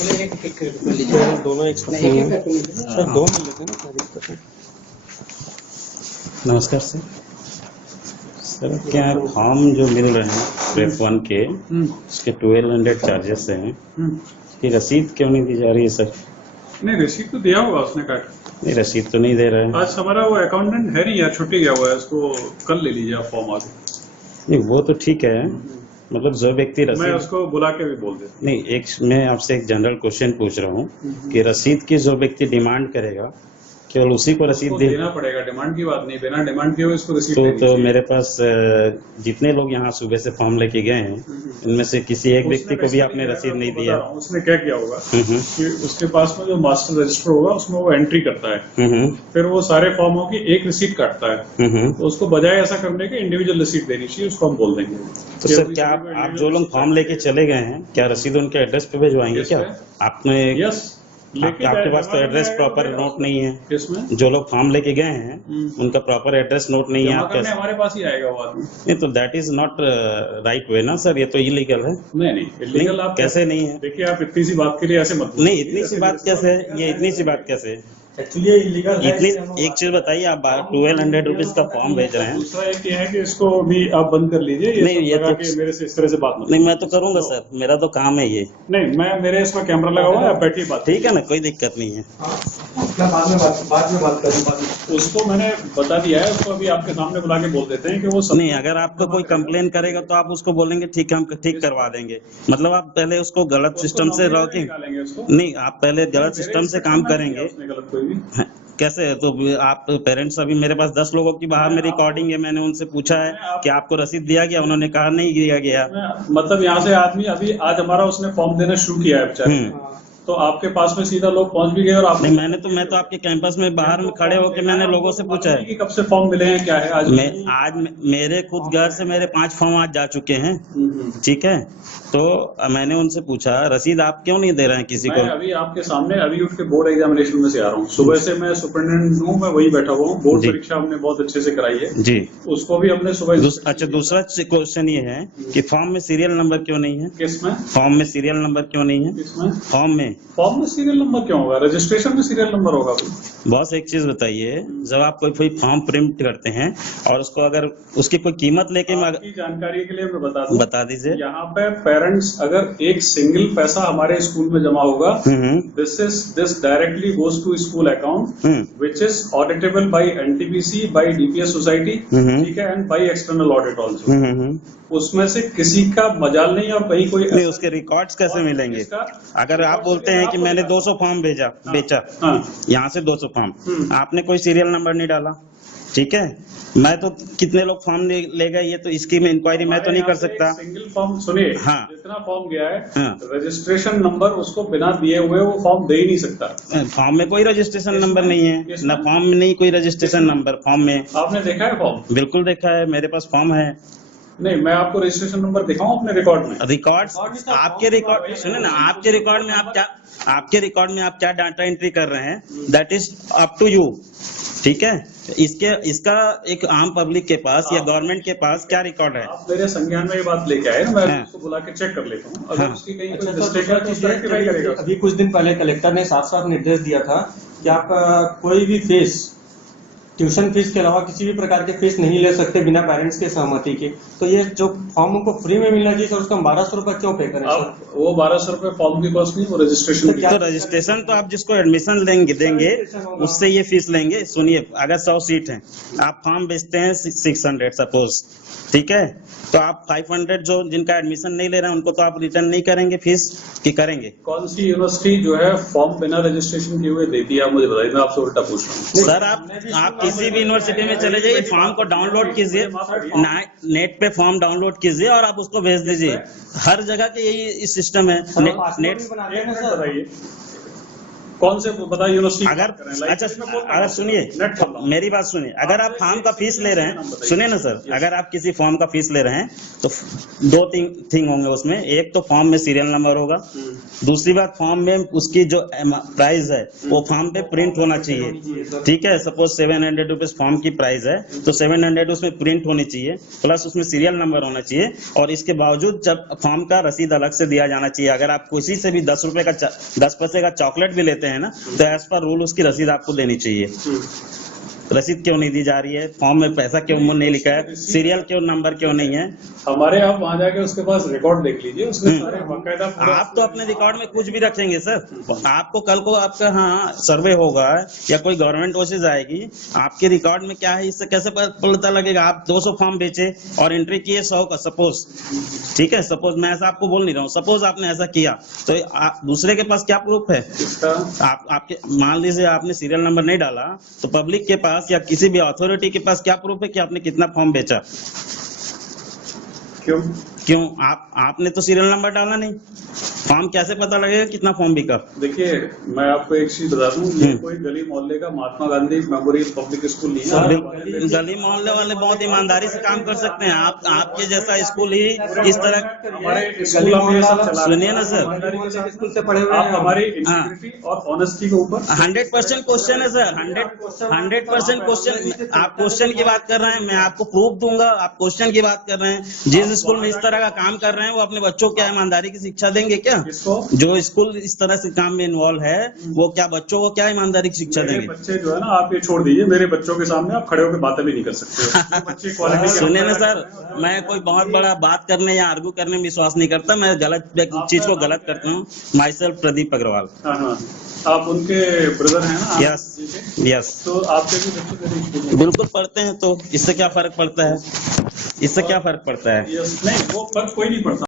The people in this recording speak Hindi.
दोनों एक साथ नहीं है सर, दो मिल लेते हैं ना, क्या दिक्कत है। नमस्कार सर। सर क्या फॉर्म जो मिल रहे हैं प्रेप 1 के उसके 1200 चार्जेस हैं, इसकी रसीद क्यों नहीं दी जा रही है सर? नहीं, रसीद तो दिया होगा उसने काट। नहीं, रसीद तो नहीं दे रहा है। आज हमारा वो अकाउंटेंट है नहीं यार, छुट्टी गया हुआ है, उसको कल ले लीजिए आप फॉर्म आगे। नहीं वो तो ठीक है, मतलब जो व्यक्ति मैं रसीद उसको बुला के भी बोल देता नहीं, एक मैं आपसे एक जनरल क्वेश्चन पूछ रहा हूँ कि रसीद की जो व्यक्ति डिमांड करेगा केवल उसी को रसीद हूँ, दे देना पड़ेगा। डिमांड की बात नहीं, बिना डिमांड किए हुए इसको रसीद तो देनी चाहिए। मेरे पास जितने लोग यहाँ सुबह से फॉर्म लेके गए हैं इनमें से किसी एक व्यक्ति को भी आपने रसीद नहीं दिया। उसने क्या किया होगा कि उसके पास में जो मास्टर रजिस्टर होगा उसमें वो एंट्री करता है, फिर वो सारे फॉर्मों की एक रिसीट काटता है, तो उसको बजाय ऐसा करने के इंडिविजुअल रिसीट देनी चाहिए, उसको हम बोल देंगे। तो सर क्या आप जो लोग फॉर्म लेके चले गए हैं क्या रसीद उनके एड्रेस पे भिजवाएंगे क्या आपने? यस, लेकिन आपके पास तो एड्रेस प्रॉपर नोट नहीं है। किसमें? जो लोग फॉर्म लेके गए हैं उनका प्रॉपर एड्रेस नोट नहीं है जमा आपके। करने हमारे पास ही आएगा वो आदमी। नहीं तो that is not right way ना सर, ये तो इलीगल है। नहीं, इलीगल आप कैसे नहीं है? देखिए, आप इतनी सी बात के लिए ऐसे मत नहीं इतनी सी बात कैसे है, ये इतनी सी बात कैसे है? एक्चुअली इलीगल है। इतनी एक चीज बताइए, आप 1200 रुपीज का फॉर्म भेज रहे हैं। दूसरा एक ये है कि इसको भी आप बंद कर लीजिए। नहीं, ये तो मेरे से इस तरह से बात मत। नहीं मैं तो करूंगा सर, मेरा तो काम है ये। नहीं, मेरे इसमें कैमरा लगा हुआ है, आप बैठिए बात। ठीक है ना, कोई दिक्कत नहीं है। बाद में बात करें। उसको मैंने बता दिया है, उसको अभी आपके सामने बुला के बोल देते हैं कि वो सब। नहीं, अगर आपको कोई कंप्लेन करेगा तो आप उसको बोलेंगे ठीक है हम ठीक करवा देंगे। मतलब आप पहले उसको गलत सिस्टम से रॉकिंग नहीं, आप पहले गलत सिस्टम से काम करेंगे। गलत कोई भी कैसे? तो आप पेरेंट्स, अभी मेरे पास 10 लोगों की बाहर में रिकॉर्डिंग है, मैंने उनसे पूछा है कि आपको रसीद दिया गया, उन्होंने कहा नहीं दिया गया। मतलब यहाँ से आदमी अभी आज हमारा उसने फॉर्म देना शुरू किया है बेचारे, तो आपके पास में सीधा लोग पहुंच भी गए और आप नहीं, मैं तो आपके कैंपस में बाहर में खड़े होकर मैंने लोगों से पूछा है कि कब से फॉर्म मिले हैं, क्या है आज मेरे खुद घर से मेरे 5 फॉर्म आज जा चुके हैं। ठीक है, तो मैंने उनसे पूछा रसीद आप क्यों नहीं दे रहे हैं किसी को? मैं अभी आपके सामने अभी उठ के बोर्ड एग्जामिनेशन में से आ रहा हूँ। सुबह से मैं सुपरिटेंडेंट हूँ, मैं वही बैठा हुआ हूँ। बोर्ड परीक्षा हमने बहुत अच्छे से कराई है जी, उसको भी हमने सुबह। अच्छा, दूसरा क्वेश्चन ये है कि फॉर्म में सीरियल नंबर क्यों नहीं है? किसमें? फॉर्म में सीरियल नंबर क्यों नहीं है? किसमें? फॉर्म में सीरियल नंबर क्यों होगा? रजिस्ट्रेशन में सीरियल नंबर होगा। बॉस एक चीज बताइए, जब आप कोई फॉर्म प्रिंट करते हैं और उसको अगर उसकी कोई कीमत लेके आपकी जानकारी के लिए मैं बता दीजिए। यहाँ पे पेरेंट्स अगर एक सिंगल पैसा हमारे स्कूल में जमा होगा, this directly goes to school account which is auditable by NTPC, by DPS society, ठीक है, and by external audit also. उसमें से किसी का मजाल नहीं और कहीं कोई नहीं, उसके रिकॉर्ड्स कैसे मिलेंगे? अगर आप बोलते हैं कि मैंने 200 फॉर्म बेचा यहाँ से 200 फॉर्म, आपने कोई सीरियल नंबर नहीं डाला, ठीक है, मैं तो कितने लोग फॉर्म ले गए ये तो इसकी मैं इंक्वायरी मैं तो नहीं कर सकता। सिंगल फॉर्म सुनिए, हाँ, जितना फॉर्म गया है रजिस्ट्रेशन नंबर उसको बिना दिए हुए वो फॉर्म दे ही नहीं सकता। फॉर्म में कोई रजिस्ट्रेशन नंबर नहीं है ना, फॉर्म में नहीं कोई रजिस्ट्रेशन नंबर फॉर्म में। आपने देखा है फॉर्म? बिल्कुल देखा है, मेरे पास फॉर्म है। नहीं, मैं आपको रजिस्ट्रेशन नंबर दिखाऊं अपने रिकॉर्ड में? रिकॉर्ड्स आपके रिकॉर्ड सुने ना, आपके रिकॉर्ड में आप क्या डाटा एंट्री कर रहे हैं, that is up to you, ठीक है। इसका एक आम पब्लिक के पास या गवर्नमेंट के पास क्या रिकॉर्ड है? आप मेरे संज्ञान में ये बात लेके आए ना, मैं उसको बुला के चेक कर लेता हूँ। अगर उसकी कहीं कोई मिस्टेक है तो उसको रेक्टिफाई करेगा। अभी कुछ दिन पहले कलेक्टर ने साफ निर्देश दिया था कि आप कोई भी फीस, ट्यूशन फीस के अलावा किसी भी प्रकार के फीस नहीं ले सकते बिना पेरेंट्स के सहमति के। तो ये जो फॉर्म को फ्री में मिलना चाहिए सर, उसका हम 1200 रुपए क्यों पे करें सर? वो 1200 रुपए फॉर्म की कॉस्ट नहीं, वो रजिस्ट्रेशन। तो रजिस्ट्रेशन तो आप जिसको एडमिशन देंगे उससे ये फीस लेंगे। सुनिए, अगर 100 सीट है, आप फॉर्म बेचते हैं 600 सपोज, ठीक है, तो आप 500 जो जिनका एडमिशन नहीं ले रहे हैं उनको तो आप रिटर्न नहीं करेंगे फीस कि करेंगे? कौन सी यूनिवर्सिटी जो है फॉर्म बिना रजिस्ट्रेशन किए हुए देती है, आप मुझे बताइए, मैं आपसे उल्टा पूछ रहा हूँ। सर आप किसी भी यूनिवर्सिटी में चले जाइए, फॉर्म को डाउनलोड कीजिए, नेट पे फॉर्म डाउनलोड कीजिए और आप उसको भेज दीजिए। हर जगह के यही सिस्टम है। नेट कौन से बताइए यूनिवर्सिटी की अगर बात कर रहे हैं? लाइक अच्छा इसमें बोल रहा अगर हूँ। सुनिए नेट खोल रहा हूँ। मेरी बात सुनिए, अगर आप फॉर्म का फीस ले रहे हैं, सुनिए ना सर, अगर आप किसी फॉर्म का फीस ले रहे हैं तो दो थिंग होंगे उसमें। एक तो फॉर्म में सीरियल नंबर होगा, दूसरी बात फॉर्म में उसकी जो प्राइस है वो फॉर्म पे प्रिंट होना चाहिए। ठीक है, सपोज 700 रुपीज फॉर्म की प्राइस है तो 700 उसमें प्रिंट होनी चाहिए, प्लस उसमें सीरियल नंबर होना चाहिए, और इसके बावजूद जब फॉर्म का रसीद अलग से दिया जाना चाहिए। अगर आप किसी से भी 10 रुपए का 10 पैसे का चॉकलेट भी लेते हैं ना, तो एज पर रूल उसकी रसीद आपको देनी चाहिए। रसीद क्यों नहीं दी जा रही है? फॉर्म में पैसा क्यों नहीं लिखा है? सीरियल क्यों नंबर क्यों नहीं है? हमारे आप वहां जाके उसके पास रिकॉर्ड देख लीजिए, उसमें सारे बाकायदा पूरा- आप तो अपने रिकॉर्ड में कुछ भी रखेंगे सर, आपको कल को आपका हाँ सर्वे होगा या कोई गवर्नमेंट कोशिश आएगी, आपके रिकॉर्ड में क्या है इससे कैसे पता लगेगा? आप 200 फॉर्म बेचे और एंट्री किए 100 का, सपोज, ठीक है, सपोज, मैं ऐसा आपको बोल नहीं रहा हूँ, सपोज आपने ऐसा किया तो दूसरे के पास क्या प्रूफ है? इसका आपके मान लीजिए आपने सीरियल नंबर नहीं डाला तो पब्लिक के पास या किसी भी अथॉरिटी के पास क्या प्रूफ है कि आपने कितना फॉर्म बेचा? क्यों आपने तो सीरियल नंबर डाला नहीं, फॉर्म कैसे पता लगेगा कितना फॉर्म बिका? देखिए, मैं आपको एक चीज बता दूं, ये कोई गली मोहल्ले का Mahatma Gandhi memorial public school नहीं है। गली मोहल्ले वाले बहुत ईमानदारी से काम कर सकते हैं, आपके जैसा स्कूल ही इस तरह। हमारे स्कूल में ये सब चला सुनिए ना सर, स्कूल से पढ़े हुए आप हैं। हमारी इंटीग्रिटी और ऑनेस्टी के ऊपर 100% क्वेश्चन है सर, 100% क्वेश्चन। आप क्वेश्चन की बात कर रहे हैं, मैं आपको प्रूफ दूंगा। आप क्वेश्चन की बात कर रहे हैं, जिस स्कूल में इस तरह का काम कर रहे हैं वो अपने बच्चों को क्या ईमानदारी की शिक्षा देंगे क्या? किसको? जो स्कूल इस तरह से काम में इन्वॉल्व है वो क्या बच्चों को क्या ईमानदारी की शिक्षा मेरे देंगे? बच्चे जो है ना, आप ये छोड़ दीजिए, मेरे बच्चों के सामने आप खड़े होकर बातें भी नहीं कर सकते हो। जो बच्चे क्वालिटी सुनिए ना सर, मैं कोई बहुत बड़ा बात करने या आर्गू करने में विश्वास नहीं करता, मैं गलत चीज को गलत करता हूँ। Myself Pradeep Agarwal. हाँ, आप उनके ब्रदर हैं ना? यस यस, तो आपके भी बच्चे मेरे स्कूल में बिल्कुल पढ़ते हैं, तो इससे क्या फर्क पड़ता है? इससे क्या फर्क पड़ता है? नहीं, वो फर्क कोई नहीं पड़ता।